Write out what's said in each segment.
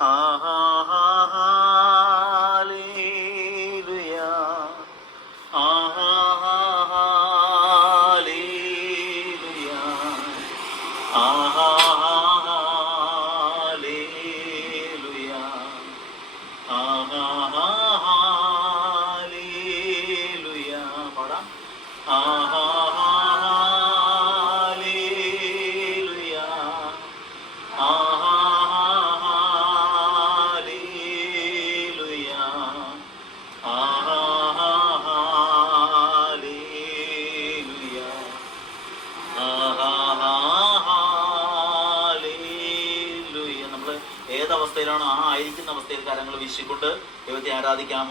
Hallelujah, ഹല്ലേലൂയ, ഹല്ലേലൂയ, hallelujah. പാടാം. നമ്മൾ ഏതവസ്ഥയിലാണോ ആ ആയിരിക്കുന്ന അവസ്ഥയിൽ കരങ്ങൾ വീശിക്കൊണ്ട് ദൈവത്തെ ആരാധിക്കാം.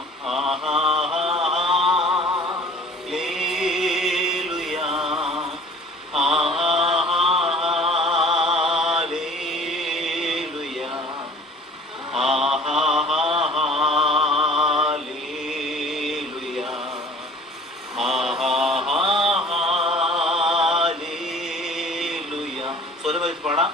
സ്വരമായിട്ട് പാടാം.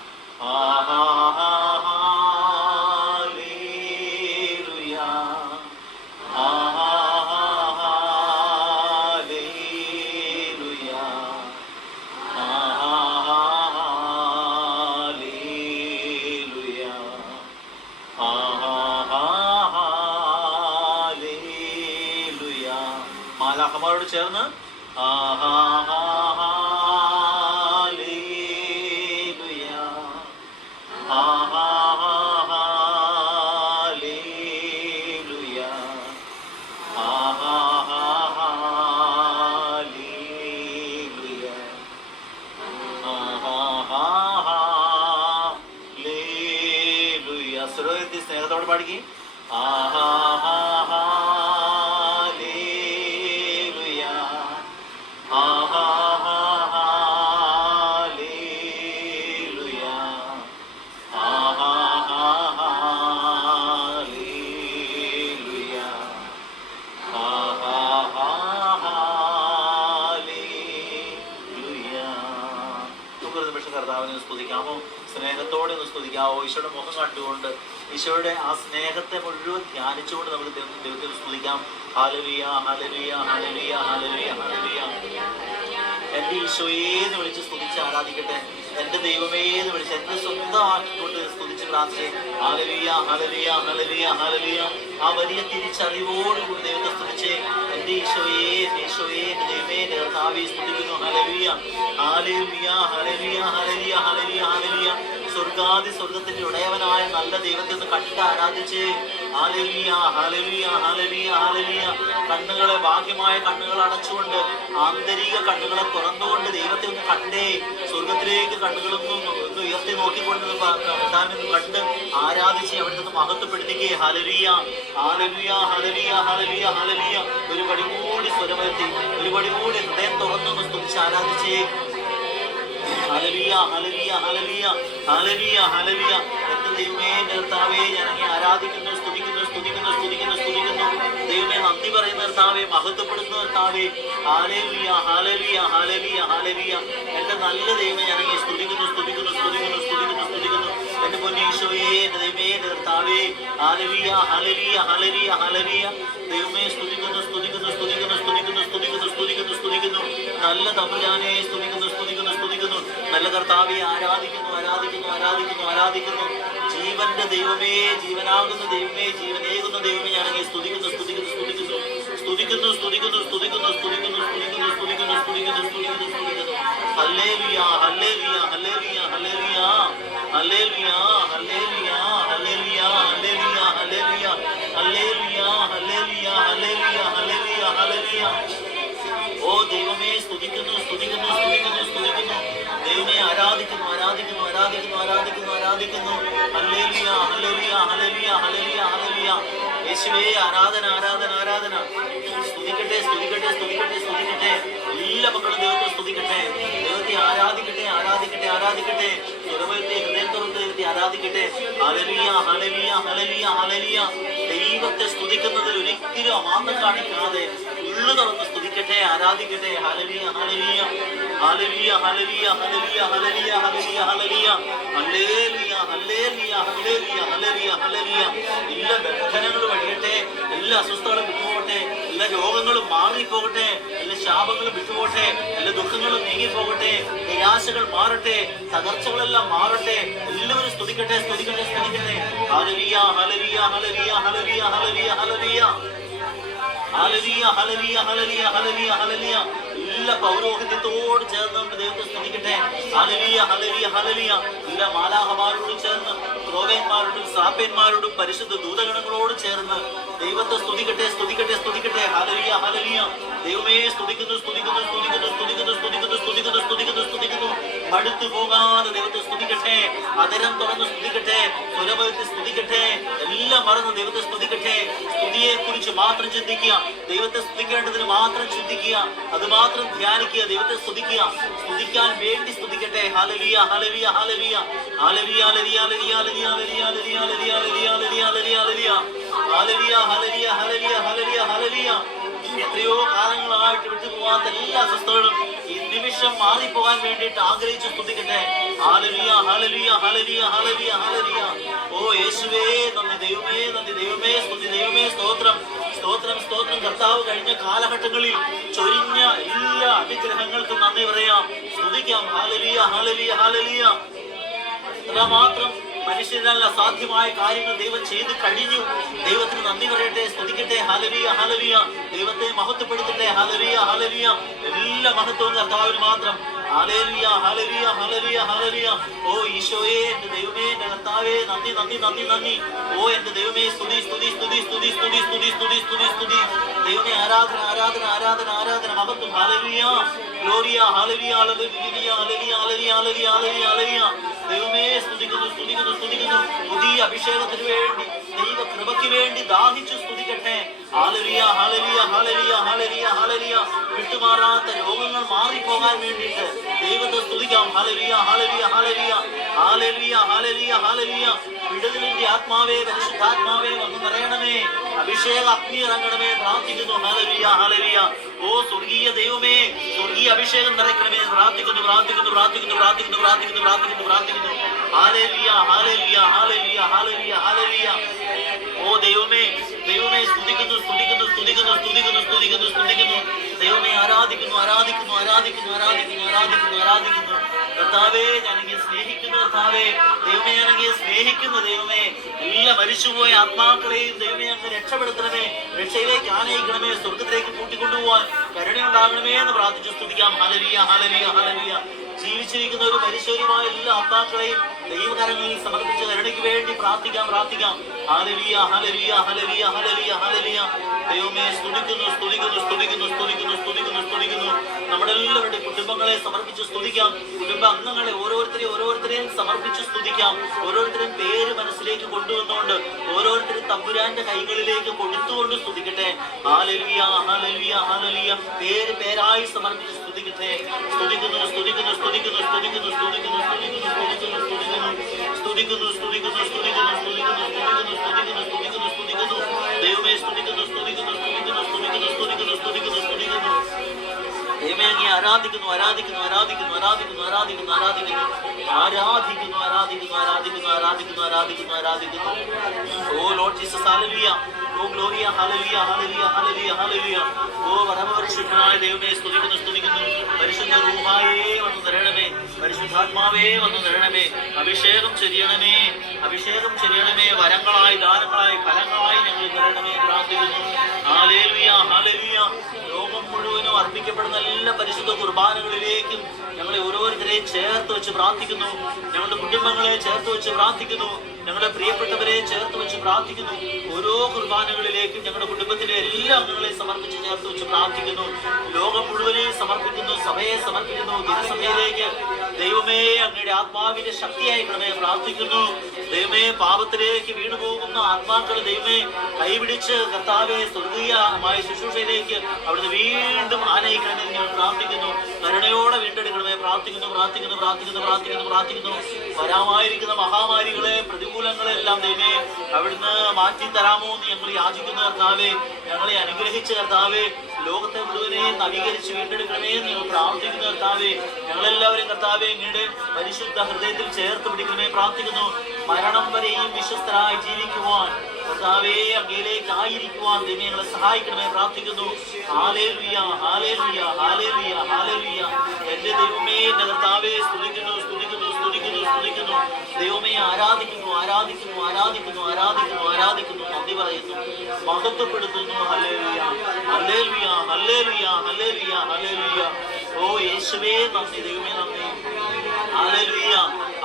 മാലാഖമാരോട് ചേർന്ന് സ്വരത്തിൽ സ്നേഹത്തോടെ പാടിക്ക്. കർത്താവിനെ സ്തുതിക്കാമോ? സ്നേഹത്തോടെ ഒന്ന് സ്തുതിക്കാമോ? ഈശോയുടെ മുഖം കണ്ടുകൊണ്ട് ഈശോയുടെ ആ സ്നേഹത്തെ മുഴുവൻ ധ്യാനിച്ചുകൊണ്ട് നമുക്ക് ദൈവത്തെ സ്തുതിക്കാം. ഹല്ലേലൂയ, ഹല്ലേലൂയ, ഹല്ലേലൂയ, ഹല്ലേലൂയ, ഹല്ലേലൂയ. എൻ്റെ ഈശോയേന്ന് വിളിച്ച് സ്തുതിച്ച് ആരാധിക്കട്ടെ. എൻ്റെ ദൈവമേന്ന് വിളിച്ച് എൻ്റെ സ്വന്തമാക്കിക്കൊണ്ട് സ്തുതിച്ച് പ്രാർത്ഥിച്ച് ഹല്ലേലൂയ, ഹല്ലേലൂയ, ഹല്ലേലൂയ, ഹല്ലേലൂയ. ആ വലിയ തിരിച്ചറിവോടുകൂടി ദൈവത്തെ സ്തുതിച്ച് എൻ്റെ ഈശോയെ, ഈശോയെ, ദൈവമേ, കർത്താവേ സ്തുതിക്കുന്നു. ഹല്ലേലൂയ, ഹല്ലേലൂയ, ഹല്ലേലൂയ, ഹല്ലേലൂയ, ഹല്ലേലൂയ, ഹല്ലേലൂയ. സ്വർഗാദി സ്വർഗത്തിന്റെ ഉടയവനായ നല്ല ദൈവത്തെ ഒന്ന് കണ്ട് ആരാധിച്ച് ഹല്ലേലൂയ, ഹല്ലേലൂയ, ഹല്ലേലൂയ, ഹല്ലേലൂയ. കണ്ണുകളെ, ഭാഗ്യമായ കണ്ണുകൾ അടച്ചുകൊണ്ട് ആന്തരിക കണ്ണുകളെ തുറന്നുകൊണ്ട് ദൈവത്തെ ഒന്ന് കണ്ടേ. സ്വർഗത്തിലേക്ക് കണ്ണുകളൊന്നും ഒന്ന് ഉയർത്തി നോക്കിക്കൊണ്ട് കണ്ട് ആരാധിച്ച് അവിടെ നിന്ന് മഹത്വപ്പെടുത്തിക്കേ. ഹല്ലേലൂയ, ഹല്ലേലൂയ, ഹല്ലേലൂയ, ഹല്ലേലൂയ, ഹല്ലേലൂയ. ഒരു പടി കൂടി സ്വരമുയർത്തി, ഒരു പടി കൂടി ഹൃദയം തുറന്നൊന്ന് സ്തുതിച്ച് ആരാധിച്ചേ. ഹല്ലേലൂയ, ഹല്ലേലൂയ, ഹല്ലേലൂയ, ഹല്ലേലൂയ, ഹല്ലേലൂയ. എൻ്റെ ദൈവമേ, കർത്താവേ, ഞാൻ അങ്ങേ ആരാധിക്കുന്നു, സ്തുതിക്കുന്നു, സ്തുതിക്കുന്നു, സ്തുതിക്കുന്നു, സ്തുതിക്കുന്നു. ദൈവമേ, നന്ദി പറയുന്ന കർത്താവേ, മഹത്വപ്പെടുന്ന കർത്താവേ. ഹല്ലേലൂയ, ഹല്ലേലൂയ, ഹല്ലേലൂയ, ഹല്ലേലൂയ. എൻ്റെ നല്ല ദൈവമേ, ഞാൻ അങ്ങേ സ്തുതിക്കുന്നു, സ്തുതിക്കുന്നു, സ്തുതിക്കുന്നു, സ്തുതിക്കുന്നു, സ്തുതിക്കുന്നു. എൻ്റെ പൊന്നീശോയേ, എൻ്റെ ദൈവമേ, എൻ്റെ കർത്താവേ. ഹല്ലേലൂയ, ഹല്ലേലൂയ, ഹല്ലേലൂയ, ഹല്ലേലൂയ. ദൈവമേ, സ്തുതിക്കുന്നു, സ്തുതിക്കുന്നു, സ്തുതിക്കുന്നു, സ്തുതിക്കുന്നു, സ്തുതിക്കുന്നു, സ്തുതിക്കുന്നു, സ്തുതിക്കുന്നു. നല്ല തമ്പുരാനെ സ്തുതിക്കുന്നു, സ്തുതിക്കുന്നു, സ്തുതിക്കുന്നു. നല്ല കർത്താവെ ആരാധിക്കുന്നു, ആരാധിക്കുന്നു, ആരാധിക്കുന്നു, ആരാധിക്കുന്നു. ജീവന്റെ ദൈവമേ, ജീവനാകുന്ന ദൈവമേ, ജീവനേകുന്ന ദൈവമേ, ഞാനങ്ങേ സ്തുതിക്കുന്നു, സ്തുതിക്കുന്നു, സ്തുതിക്കുന്നു, സ്തുതിക്കുന്നു, സ്തുതിക്കുന്നു, സ്തുതിക്കുന്നു, സ്തുതിക്കുന്നു, സ്തുതിക്കുന്നു, സ്തുതിക്കുന്നു, സ്തുതിക്കുന്നു, സ്തുതിക്കുന്നു, സ്തുതിക്കുന്നു. ഹല്ലേലൂയ, ഹല്ലേലൂയ, ഹല്ലേലൂയ, ഹല്ലേലൂയ, ഹല്ലേലൂയ, ഹല്ലേലൂയ, ഹല്ലേലൂയ, ഹല്ലേലൂയ, ഹല്ലേലൂയ, ഹല്ലേലൂയ, ഹല്ലേലൂയ, ഹല്ലേലൂയ, ഹല്ലേലൂയ, ഹല്ലേലൂയ. ഓ ദൈവമേ, സ്തുതിക്കുന്നു, സ്തുതിക്കുന്നു, സ്തുതിക്കുന്നു, സ്തുതിക്കുന്നു. ദൈവമേ, ആരാധിക്കുന്നു, ആരാധിക്കുന്നു, ആരാധിക്കുന്നു, ആരാധിക്കുന്നു, ആരാധിക്കുന്നു. ഹല്ലേലൂയ, ഹല്ലേലൂയ, ഹല്ലേലൂയ, ഹല്ലേലൂയ, ഹല്ലേലൂയ. യേശുവേ, ആരാധന, ആരാധന, ആരാധന. സ്തുതിക്കട്ടെ, സ്തുതിക്കട്ടെ, സ്തുതിക്കട്ടെ, സ്തുതിക്കട്ടെ. എല്ലാ മക്കളും ദൈവത്തെ സ്തുതിക്കട്ടെ, ദൈവത്തെ ആരാധിക്കട്ടെ, ആരാധിക്കട്ടെ, ആരാധിക്കട്ടെ. സ്വരമയത്തെ ഹൃദയം തുറന്ന് ദൈവത്തെ ആരാധിക്കട്ടെ. ഹല്ലേലൂയ, ഹല്ലേലൂയ, ഹല്ലേലൂയ, ഹല്ലേലൂയ. ദൈവത്തെ സ്തുതിക്കുന്നതിൽ ഒരിക്കലും അമാന്തം കാണിക്കാതെ ഉള്ളു തുറന്ന് സ്തുതിക്കട്ടെ, ആരാധിക്കട്ടെ. ഹല്ലേലൂയ, ഹല്ലേലൂയ, ഹല്ലേലൂയ, ഹല്ലേലൂയ, ഹല്ലേലൂയ, ഹല്ലേലൂയ, ഹല്ലേലൂയ, ഹല്ലേലൂയ, ഹല്ലേലൂയ, ഹല്ലേലൂയ, ഹല്ലേലൂയ, ഹല്ലേലൂയ, ഹല്ലേലൂയ. ഹാലലിയ. എല്ലാ ബന്ധനങ്ങളും അടിയട്ടെ, എല്ലാ അസ്വസ്ഥകളും വിട്ടുപോകട്ടെ, എല്ലാ രോഗങ്ങളും മാറിപ്പോകട്ടെ, എല്ലാ ശാപങ്ങളും വിട്ടുപോകട്ടെ, എല്ലാ ദുഃഖങ്ങളും നീങ്ങിപ്പോകട്ടെ, നിരാശകൾ മാറട്ടെ, തകർച്ചകളെല്ലാം മാറട്ടെ. എല്ലാവരും സ്തുതിക്കട്ടെ, സ്തുതിക്കട്ടെ, സ്തുതിക്കട്ടെ. ഹല്ലേലൂയ, ഹല്ലേലൂയ, ഹല്ലേലൂയ, ഹല്ലേലൂയ, ഹല്ലേലൂയ, ഹല്ലേലൂയ, ഹല്ലേലൂയ, ഹല്ലേലൂയ, ഹല്ലേലൂയ, ഹല്ലേലൂയ, ഹല്ലേലൂയ. എല്ലാ പൗരോഹിത്യത്തോട് ചേർന്ന് നമ്മുടെ ദൈവത്തെ സ്തുതിക്കട്ടെ. ഹല്ലേലൂയ, ഹല്ലേലൂയ, ഹല്ലേലൂയ. എല്ലാ മാലാഖമാരോടും ചേർന്ന്, ക്രോവേന്മാരോടും സാപ്പേന്മാരോടും പരിശുദ്ധ ദൂതഗണങ്ങളോട് ചേർന്ന് ദൈവത്തെ സ്തുതിക്കട്ടെ, സ്തുതിക്കട്ടെ, സ്തുതിക്കട്ടെ. ഹല്ലേലൂയ, ഹല്ലേലൂയ. ദൈവമേ സ്തുതിക്കുന്നു, സ്തുതിക്കുന്നു, സ്തുതിക്കുന്നു, സ്തുതിക്കുന്നു, സ്തുതിക്കുന്നു, സ്തുതിക്കുന്നു, സ്തുതിക്കുന്നു, സ്തുതിക്കുന്നു. മടുത്തു പോകാതെ ദൈവത്തെ സ്തുതിക്കട്ടെ. അതരം തുറന്ന് സ്തുതിക്കട്ടെ, സ്വരമയത്തിൽ സ്തുതിക്കട്ടെ. എല്ലാം മറന്ന് ദൈവത്തെ സ്തുതിക്കട്ടെ. സ്തുതിയെ കുറിച്ച് മാത്രം ചിന്തിക്കുക, ദൈവത്തെ സ്തുതിക്കേണ്ടതിന് മാത്രം ചിന്തിക്കുക, അത് മാത്രം ധ്യാനിക്കുക, ദൈവത്തെ സ്തുതിക്കുക. സ്തുതിക്കാൻ വേണ്ടി സ്തുതിക്കട്ടെ. ഹല്ലേലൂയ, ഹല്ലേലൂയ, ഹല്ലേലൂയ, ഹല്ലേലൂയ, ഹല്ലേലൂയ, ഹല്ലേലൂയ, ഹല്ലേലൂയ, ഹല്ലേലൂയ, ഹല്ലേലൂയ, ഹല്ലേലൂയ, ഹല്ലേലൂയ, ഹല്ലേലൂയ, ഹല്ലേലൂയ, ഹല്ലേലൂയ, ഹല്ലേലൂയ, ഹല്ലേലൂയ. എത്രയോ കാലങ്ങളായിട്ട് വിട്ടുപോകാത്ത എല്ലാ അസ്വസ്ഥകളും ഈ നിമിഷം മാറിപ്പോകാൻ വേണ്ടിയിട്ട് ആഗ്രഹിച്ച് സ്തുതിക്കട്ടെ. ഹല്ലേലൂയ, ഹല്ലേലൂയ, ഹല്ലേലൂയ, ഹല്ലേലൂയ, ഹല്ലേലൂയ. ഓ യേശുവേ നന്ദി, ദൈവമേ നന്ദി, ദൈവമേ സ്തുതി, ദൈവമേ സ്തോത്രം, സ്തോത്രം, സ്തോത്രം. കർത്താവ് കഴിഞ്ഞ കാലഘട്ടങ്ങളിൽ ചൊരിഞ്ഞ എല്ലാ അനുഗ്രഹങ്ങൾക്കും നന്ദി പറയാം, സ്തുതിക്കാം. ഹല്ലേലൂയ, ഹല്ലേലൂയ, ഹല്ലേലൂയ. അത്രമാത്രം മനുഷ്യനാൽ അസാധ്യമായ കാര്യങ്ങൾ ദൈവം ചെയ്ത് കഴിഞ്ഞു. ദൈവത്തിന് നന്ദി പറയട്ടെ, സ്തുതിക്കട്ടെ. ഹല്ലേലൂയ, ഹല്ലേലൂയ. ദൈവത്തെ മഹത്വപ്പെടുത്തട്ടെ. ഹല്ലേലൂയ, ഹല്ലേലൂയ. എല്ലാ മഹത്വവും കർത്താവിന് മാത്രം. ഹല്ലേലൂയ, ഹല്ലേലൂയ, ഹല്ലേലൂയ, ഹല്ലേലൂയ. ഓ ഈശോയേ, എന്റെ ദൈവമേ, എന്റെ കർത്താവേ, നന്ദി, നന്ദി, നന്ദി, നന്ദി. ഓ എന്റെ ദൈവമേ, സ്തുതി, സ്തുതി, സ്തുതി, സ്തുതി, സ്തുതി, സ്തുതി, സ്തുതി, സ്തുതി, സ്തുതി. ദൈവമേ ആരാധന, ആരാധന, ആരാധന, ആരാധന, മഹത്വം. ഹല്ലേലൂയ, ഗ്ലോറിയ, ഹല്ലേലൂയ, ഹല്ലേലൂയ, ഹല്ലേലൂയ, ഹല്ലേലൂയ, ഹല്ലേലൂയ, ഹല്ലേലൂയ, ഹല്ലേലൂയ. ദൈവമേ സ്തുതിക്കുന്നു, സ്തുതിക്കുന്നു, സ്തുതിക്കുന്നു. പുതിയ അഭിഷേകത്തിന് വേണ്ടി, ദൈവ കൃപയ്ക്ക് വേണ്ടി ദാഹിച്ചു സ്തുതിക്കട്ടെ. ഹല്ലേലൂയ, ഹല്ലേലൂയ, ഹല്ലേലൂയ, ഹല്ലേലൂയ, ഹല്ലേലൂയ. വിട്ടുമാറാത്ത രോഗങ്ങൾ മാറിപ്പോകാൻ വേണ്ടിയിട്ട് ദൈവത്തെ സ്തുതിക്കാം. ഹല്ലേലൂയ, ഹല്ലേലൂയ, ഹല്ലേലൂയ, ഹല്ലേലൂയ, ഹല്ലേലൂയ, ഹല്ലേലൂയ. വിടുതലിന്റെ ആത്മാവേ, പരിശുദ്ധാത്മാവേ വന്ന് നിറയണമേ, അഭിഷേക അഗ്നി ഇറങ്ങണമേ, പ്രാർത്ഥിക്കുന്നു. ഹല്ലേലൂയ, ഹല്ലേലൂയ. ഓ സ്വർഗീയ ദൈവമേ, സ്വർഗീയ അഭിഷേകം നിറയ്ക്കണമേ, പ്രാർത്ഥിക്കുന്നു, പ്രാർത്ഥിക്കുന്നു, പ്രാർത്ഥിക്കുന്നു, പ്രാർത്ഥിക്കുന്നു, പ്രാർത്ഥിക്കുന്നു, പ്രാർത്ഥിക്കുന്നു, പ്രാർത്ഥിക്കുന്നു. ഹല്ലേലൂയ, ഹല്ലേലൂയ, ഹല്ലേലൂയ, ഹല്ലേലൂയ, ഹല്ലേലൂയ. ഓ ദൈവമേ, ദൈവമേ സ്തുതിക്കുന്നു, സ്തുതിക്കുന്നു, സ്തുതിക്കുന്നു, സ്തുതിക്കുന്നു, സ്തുതിക്കുന്നു, സ്തുതിക്കുന്നു. ദൈവമേ ആരാധിക്കുന്നു, ആരാധിക്കുന്നു, ആരാധിക്കുന്നു, ആരാധിക്കുന്നു, ആരാധിക്കുന്നു, ആരാധിക്കുന്നു. കർത്താവേ ഞാനെങ്കിൽ സ്നേഹിക്കുന്നു, കർത്താവേ ദൈവമേ ഞാനെങ്കിൽ സ്നേഹിക്കുന്നു. ദൈവമേ എല്ലാ മരിച്ചുപോയ ആത്മാക്കളെയും ദൈവമേ അങ്ങ് രക്ഷപ്പെടുത്തണമേ, രക്ഷയിലേക്ക് ആനയിക്കണമേ, സ്വർഗത്തിലേക്ക് കൂട്ടിക്കൊണ്ടുപോകാൻ കരുണയുണ്ടാകണമേ എന്ന് പ്രാർത്ഥിച്ചു സ്തുതിക്കാം. ഹല്ലേലൂയ, ഹല്ലേലൂയ, ഹല്ലേലൂയ. ജീവിച്ചിരിക്കുന്നവരും മരിച്ചവരുമായ എല്ലാ ആത്മാക്കളെയും ദൈവകരങ്ങളിൽ സമർപ്പിച്ച കരുണയ്ക്ക് വേണ്ടി പ്രാർത്ഥിക്കാം, പ്രാർത്ഥിക്കാം. ഹല്ലേലൂയ, ഹല്ലേലൂയ, ഹല്ലേലൂയ, ഹല്ലേലൂയ, ഹല്ലേലൂയ. ദൈവമേ സ്തുതിക്കുന്നു, സ്തുതിക്കുന്നു, സ്തുതിക്കുന്നു, സ്തുതിക്കുന്നു, സ്തുതിക്കുന്നു, സ്തുതിക്കുന്നു. നമ്മുടെ എല്ലാവരുടെ കുടുംബങ്ങളെ സമർപ്പിച്ച് സ്തുതിക്കാം. കുടുംബ അംഗങ്ങളെ ഓരോരുത്തരെയും സമർപ്പിച്ച് സ്തുതിക്കാം. ഓരോരുത്തരെയും പേര് മനസ്സിലേക്ക് കൊണ്ടുവന്നുകൊണ്ട് ഓരോരുത്തരും തമ്പുരാന്റെ കൈകളിലേക്ക് കൊടുത്തുകൊണ്ട് സ്തുതിക്കട്ടെ. ഹല്ലേലൂയ, ഹല്ലേലൂയ, ഹല്ലേലൂയ. പേരായി സമർപ്പിച്ച് സ്തുതിക്കട്ടെ. സ്തുതിക്കുന്നു, സ്തുതിക്കുന്നു, സ്തുതിക്കുന്നു, സ്തുതിക്കുന്നു, സ്തുതിക്കുന്നു, സ്തുതിക്കുന്നു, സ്തുതിക്കുന്നു, സ്തുതിക്കുന്നു, സ്തുതിക്കുന്നു, സ്തുതിക്കുന്നു, സ്തുതിക്കുന്നു, സ്തുതിക്കുന്നു, സ്തുതിക്കുന്നു, സ്തുതിക്കുന്നു, സ്തുതിക്കുന്നു. ദൈവമേ സ്തുതിക്കുന്നു, സ്തുതിക്കുന്നു, സ്തുതിക്കുന്നു, സ്തുതിക്കുന്നു, സ്തുതിക്കുന്നു, സ്തുതിക്കുന്നു, സ്തുതിക്കുന്നു. ദൈവമേ അങ്ങേ ആരാധിക്കുന്നു, ആരാധിക്കുന്നു, ആരാധിക്കുന്നു, ആരാധിക്കുന്നു, ആരാധിക്കുന്നു, ആരാധിക്കുന്നു, ആരാധിക്കുന്നു, ആരാധിക്കുന്നു, ആരാധിക്കുന്നു, ആരാധിക്കുന്നു, ആരാധിക്കുന്നു, ആരാധിക്കുന്നു. ഓ ലോർഡ് ജീസസ്, ഹല്ലേലൂയ. ഓ ഗ്ലോറിയ, ഹല്ലേലൂയ, ഹല്ലേലൂയ, ഹല്ലേലൂയ, ഹല്ലേലൂയ. ഓ പരമപരിശുദ്ധനായ ദൈവമേ സ്തുതിക്കുന്നു, സ്തുതിക്കുന്നു. പരിശുദ്ധ റൂഹായേ വന്നു തരണമേ, പരിശുദ്ധാത്മാവേ വന്നു തരണമേ, അഭിഷേകം ചൊരിയണമേ, അഭിഷേകം ചൊരിയണമേ. വരങ്ങളായി, ദാനങ്ങളായി, ഫലങ്ങളായി ഞങ്ങൾ തരണമേ, പ്രാർത്ഥിക്കുന്നു. ഹല്ലേലൂയ, ഹല്ലേലൂയ. ലോകം മുഴുവനും അർപ്പിക്കപ്പെടുന്ന എല്ലാ പരിശുദ്ധ കുർബാനകളിലേക്കും ഞങ്ങളെ ഓരോരുത്തരെയും ചേർത്ത് വെച്ച് പ്രാർത്ഥിക്കുന്നു. ഞങ്ങളുടെ കുടുംബങ്ങളെ ചേർത്ത് വെച്ച് പ്രാർത്ഥിക്കുന്നു. ഞങ്ങളുടെ പ്രിയപ്പെട്ടവരെ ചേർത്ത് വെച്ച് പ്രാർത്ഥിക്കുന്നു. ഓരോ കുർബാനകളിലേക്കും ഞങ്ങളുടെ കുടുംബത്തിലെ എല്ലാ അംഗങ്ങളെയും സമർപ്പിച്ച് ചേർത്ത് വെച്ച് പ്രാർത്ഥിക്കുന്നു. ലോകം മുഴുവനെയും സമർപ്പിക്കുന്നു, സഭയെ സമർപ്പിക്കുന്നു. തിരുസഭയിലേക്ക് ദൈവമേ അങ്ങയുടെ ആത്മാവിന്റെ ശക്തിയായിക്കണമേ, പ്രാർത്ഥിക്കുന്നു. ദൈവമേ പാപത്തിലേക്ക് വീണുപോകുന്ന ആത്മാക്കൾ ദൈവമേ കൈപിടിച്ച് കർത്താവെ സ്വർഗീയമായ ശുശ്രൂഷയിലേക്ക് അവിടുന്ന് വീണ്ടും ആനയിക്കണമെന്ന് ഞങ്ങൾ പ്രാർത്ഥിക്കുന്നു. കരുണയോടെ വീണ്ടെടുക്കണമേ, പ്രാർത്ഥിക്കുന്നു, പ്രാർത്ഥിക്കുന്നു, പ്രാർത്ഥിക്കുന്നു, പ്രാർത്ഥിക്കുന്നു, പ്രാർത്ഥിക്കുന്നു. വരാമായിരിക്കുന്ന മഹാമാരികളെ, പ്രതികൂലങ്ങളെല്ലാം ദൈവമേ അവിടുന്ന് മാറ്റി തരാമോ എന്ന് ഞങ്ങൾ യാചിക്കുന്നു കർത്താവേ. ഞങ്ങളെ അനുഗ്രഹിച്ച കർത്താവേ, ലോകത്തെ മുഴുവനെ നവീകരിച്ച് വീണ്ടെടുക്കണമേ എന്ന് ഞങ്ങൾ പ്രാർത്ഥിക്കുന്നു കർത്താവേ. ഞങ്ങളെല്ലാവരും കർത്താവെ അങ്ങയുടെ പരിശുദ്ധ ഹൃദയത്തിൽ ചേർത്ത് പിടിക്കണമേ പ്രാർത്ഥിക്കുന്നു. മരണം വരെയും വിശ്വസ്തരായി ജീവിക്കുവാൻ കർത്താവേ അങ്ങയിലേക്ക് ആയിരിക്കുവാൻ ദൈവം ഞങ്ങളെ സഹായിക്കണമേ പ്രാർത്ഥിക്കുന്നു. ഹല്ലേലൂയ, ഹല്ലേലൂയ, ഹല്ലേലൂയ, ഹല്ലേലൂയ. എന്റെ ദൈവമേ, എന്റെ കർത്താവേ, സ്തുതിക്കുന്നു, സ്തുതിക്കുന്നു, സ്തുതിക്കുന്നു, സ്തുതിക്കുന്നു. ദൈവമേ, ആരാധിക്കുന്നു, ആരാധിക്കുന്നു, ആരാധിക്കുന്നു, ആരാധിക്കുന്നു, ആരാധിക്കുന്നു, നന്ദി പറയുന്നു, മഹത്വപ്പെടുത്തുന്നു. ഹല്ലേലൂയ, ഹല്ലേലൂയ, ഹല്ലേലൂയ, ഹല്ലേലൂയ, ഹല്ലേലൂയ. ഓ യേശുവേ നന്ദി, ദൈവമേ നന്ദി. ഹല്ലേലൂയ,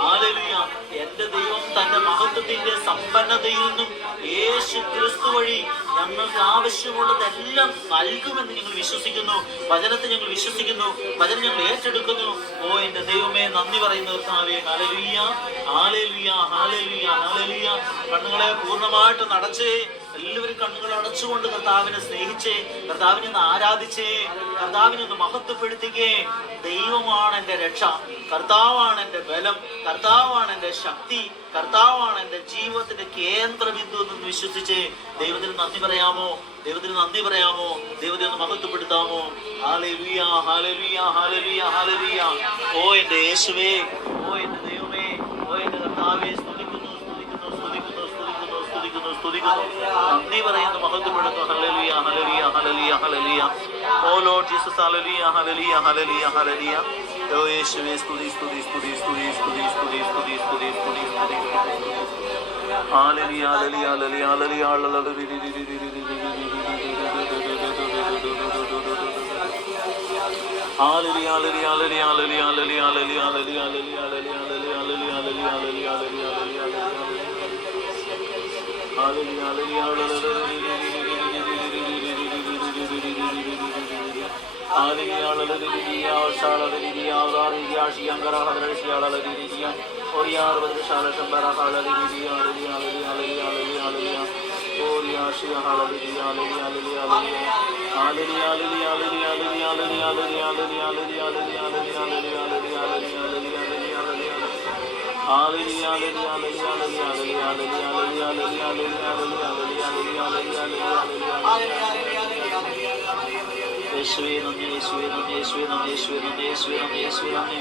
ഹല്ലേലൂയ. എന്റെ ദൈവം തന്റെ മഹത്വത്തിന്റെ സമ്പന്നതയിൽ നിന്നും യേശു ക്രിസ്തു വഴി ഞങ്ങൾക്ക് ആവശ്യമുള്ളതെല്ലാം നൽകുമെന്ന് ഞങ്ങൾ വിശ്വസിക്കുന്നു. വചനത്തെ ഞങ്ങൾ വിശ്വസിക്കുന്നു, വചനം ഞങ്ങൾ ഏറ്റെടുക്കുന്നു. ഓ എന്റെ ദൈവമേ നന്ദി പറയുന്ന കർത്താവേ. ഹല്ലേലൂയ, ഹല്ലേലൂയ, ഹല്ലേലൂയ, ഹല്ലേലൂയ. കണ്ണുകളെ പൂർണ്ണമായിട്ട് നടച്ചേ, എല്ലാവരും കണ്ണുകൾ അടച്ചുകൊണ്ട് കർത്താവിനെ സ്നേഹിച്ചേ, കർത്താവിനെ ഒന്ന് ആരാധിച്ചേ, കർത്താവിനെ ഒന്ന് മഹത്വപ്പെടുത്തിക്കേ. ദൈവമാണ് എൻ്റെ രക്ഷ, കർത്താവാണ് എൻ്റെ ബലം, കർത്താവാണ് എൻ്റെ ശക്തി, കർത്താവാണ് എൻ്റെ ജീവിതത്തിന്റെ കേന്ദ്രബിന്ദു എന്ന് വിശ്വസിച്ചേ. ദൈവത്തിന് നന്ദി പറയാമോ? ദൈവത്തിന് നന്ദി പറയാമോ? ദൈവത്തെ ഒന്ന് മഹത്വപ്പെടുത്താമോ? ഹല്ലേലൂയ, ഹല്ലേലൂയ, ഹല്ലേലൂയ, ഹല്ലേലൂയ. ഓ എൻ്റെ യേശുവേ, ഓ എൻ്റെ ദൈവമേ, ഓ എൻ്റെ കർത്താവേ, സ്തുതിക്കുന്നു, സ്തുതിക്കുന്നു, സ്തുതിക്കുന്നു, സ്തുതിക്കുന്നു, സ്തുതിക്കുന്നു, സ്തുതിക്കുന്നു, നന്ദി പറയുന്നു, മഹത്വപ്പെടുന്നു. ഹല്ലേലൂയ, ഹല്ലേലൂയ, ഹല്ലേലൂയ, ഹല്ലേലൂയ. ഓ ലോർഡ് ജീസസ്, ഹല്ലേലൂയ, ഹല്ലേലൂയ, ഹല്ലേലൂയ, ഹല്ലേലൂയ. ഓ യേശുവേ, സ്തുതി, സ്തുതി, സ്തുതി, സ്തുതി, സ്തുതി, സ്തുതി, സ്തുതി, സ്തുതി, സ്തുതി, സ്തുതി. ഹല്ലേലൂയ, ഹല്ലേലൂയ, ഹല്ലേലൂയ, ഹല്ലേലൂയ, hallelujah. Hallelujah, hallelujah, hallelujah, hallelujah, hallelujah, hallelujah, hallelujah, hallelujah, hallelujah, hallelujah, hallelujah, hallelujah, hallelujah, hallelujah, യേശുവേ നന്ദി, യേശുവേ നന്ദി, യേശുവേ നന്ദി, യേശുവേ നന്ദി, യേശുവേ നന്ദി, യേശുവേ നന്ദി.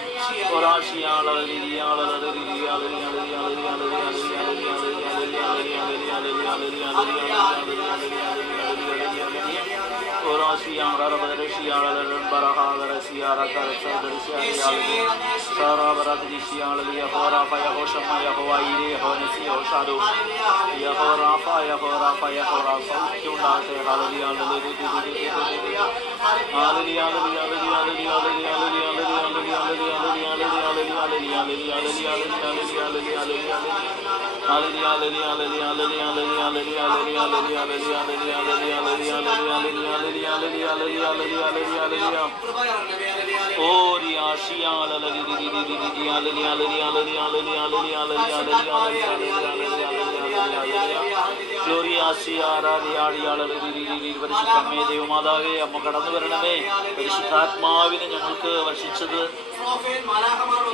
ദൈവമാതാവേ, അമ്മ കടന്നു വരണമേ. പരിശുദ്ധാത്മാവിനെ ഞങ്ങൾക്ക് വർഷിച്ചത്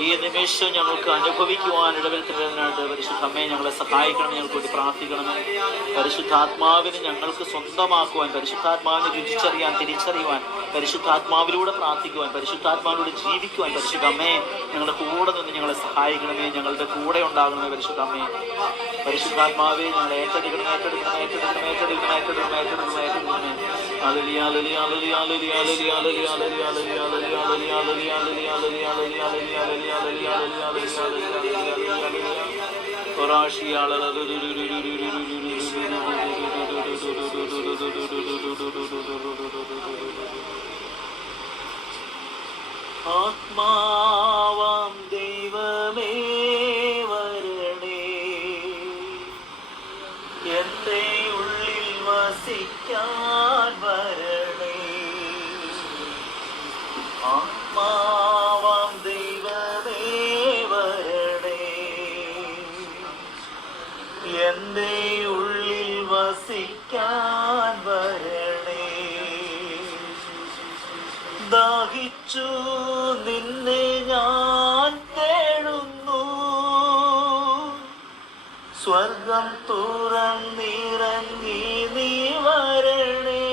ഈ നിമിഷം ഞങ്ങൾക്ക് അനുഭവിക്കുവാൻ ഇടവരുത്തുന്നതിനായിട്ട് പരിശുദ്ധമ്മേ ഞങ്ങളെ സഹായിക്കണം. ഞങ്ങൾക്ക് വേണ്ടി പ്രാർത്ഥിക്കണമേ. പരിശുദ്ധാത്മാവിനെ ഞങ്ങൾക്ക് സ്വന്തമാക്കുവാൻ, പരിശുദ്ധാത്മാവിനെ രുചിച്ചറിയാൻ, തിരിച്ചറിയുവാൻ, പരിശുദ്ധാത്മാവിലൂടെ പ്രാർത്ഥിക്കുവാൻ, പരിശുദ്ധാത്മാവിലൂടെ ജീവിക്കുവാൻ പരിശുദ്ധമ്മേ ഞങ്ങളുടെ കൂടെ നിന്ന് ഞങ്ങളെ സഹായിക്കണമേ. ഞങ്ങളുടെ കൂടെ ഉണ്ടാകണമേ പരിശുദ്ധമ്മേ. പരിശുദ്ധാത്മാവേ ഞങ്ങളെ ഏറ്റെടുക്കണം, ഏറ്റെടുക്കണം, ഏറ്റെടുക്കണം, ഏറ്റെടുക്കണം, ഏറ്റെടുക്കണം, ഏറ്റെടുക്കണം, ഏറ്റെടുക്കണമേ. ഹല്ലേലൂയ, ഹല്ലേലൂയ, ഹല്ലേലൂയ, ഹല്ലേലൂയ, ഹല്ലേലൂയ, ഹല്ലേലൂയ, ഹല്ലേലൂയ, ഹല്ലേലൂയ, ഹല്ലേലൂയ, ഹല്ലേലൂയ, ഹല്ലേലൂയ, ഹല്ലേലൂയ, ആത്മാവാം ദൈവമേ വരണേ, എന്റെ ഉള്ളിൽ വസിക്കാൻ വരണേ. ആത്മാവാം ദൈവമേ വരണേ, എന്റെ ഉള്ളിൽ വസിക്കാൻ വരണേ. ദാഹിച്ചു നിന്നെ ഞാൻ തേടുന്നു, സ്വർഗം തുറന്നിറങ്ങി നീ വരണേ.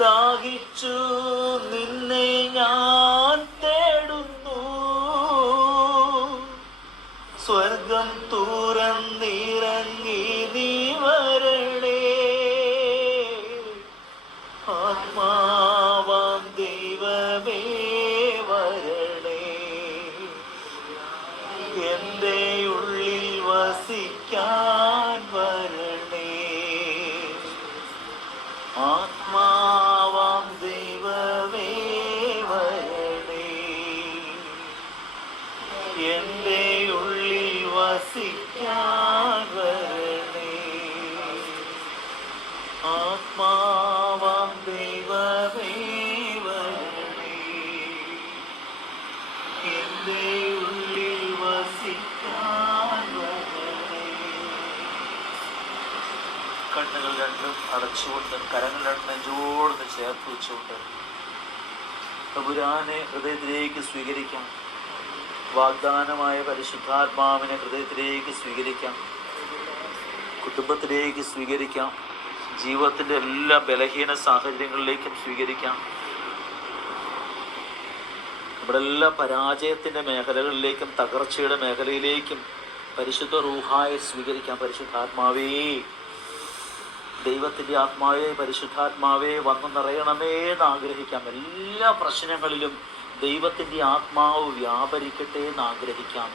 ദാഹിച്ചു നിന്നെ ഞാൻ തേടുന്നു, സ്വർഗം തുറന്നിറങ്ങി നീ വരണേ, ആത്മാവാം ദൈവമേ വരണേ, എൻ്റെ ഉള്ളിൽ വസിക്കാൻ വരണേ, ആത്മാവാം ദൈവമേ വരണേ, എൻ്റെ ഉള്ളിൽ വസിക്കാൻ വരണേ, ആത്മാവാം ദൈവമേ വരണേ, എൻ്റെ ഉള്ളിൽ വസിക്കാൻ വരണേ. കണ്ണുകൾ രണ്ടും അടച്ചുകൊണ്ട് കരങ്ങൾ രണ്ടും നെഞ്ചോട് ചേർത്ത് വെച്ചുകൊണ്ട് തമ്പുരാനെ ഹൃദയത്തിലേക്ക് സ്വീകരിക്കാം. വാഗ്ദാനമായ പരിശുദ്ധാത്മാവിനെ ഹൃദയത്തിലേക്ക് സ്വീകരിക്കാം, കുടുംബത്തിലേക്ക് സ്വീകരിക്കാം, ജീവിതത്തിൻ്റെ എല്ലാ ബലഹീന സാഹചര്യങ്ങളിലേക്കും സ്വീകരിക്കാം, നമ്മുടെ എല്ലാ പരാജയത്തിൻ്റെ മേഖലകളിലേക്കും തകർച്ചയുടെ മേഖലയിലേക്കും പരിശുദ്ധ റൂഹായെ സ്വീകരിക്കാം. പരിശുദ്ധാത്മാവേ, ദൈവത്തിൻ്റെ ആത്മാവേ, പരിശുദ്ധാത്മാവേ വന്നു നിറയണമേ എന്ന് ആഗ്രഹിക്കാം. എല്ലാ പ്രശ്നങ്ങളിലും ദൈവത്തിൻ്റെ ആത്മാവ് വ്യാപരിക്കട്ടെ എന്ന് ആഗ്രഹിക്കാം.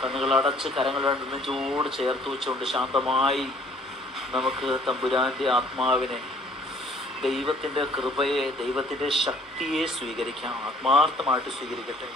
കണ്ണുകൾ അടച്ച് കരങ്ങൾ നെഞ്ചോട് ചേർത്ത് വെച്ചുകൊണ്ട് ശാന്തമായി നമുക്ക് തമ്പുരാൻ്റെ ആത്മാവിനെ, ദൈവത്തിൻ്റെ കൃപയെ, ദൈവത്തിൻ്റെ ശക്തിയെ സ്വീകരിക്കാം. ആത്മാർത്ഥമായിട്ട് സ്വീകരിക്കട്ടെ.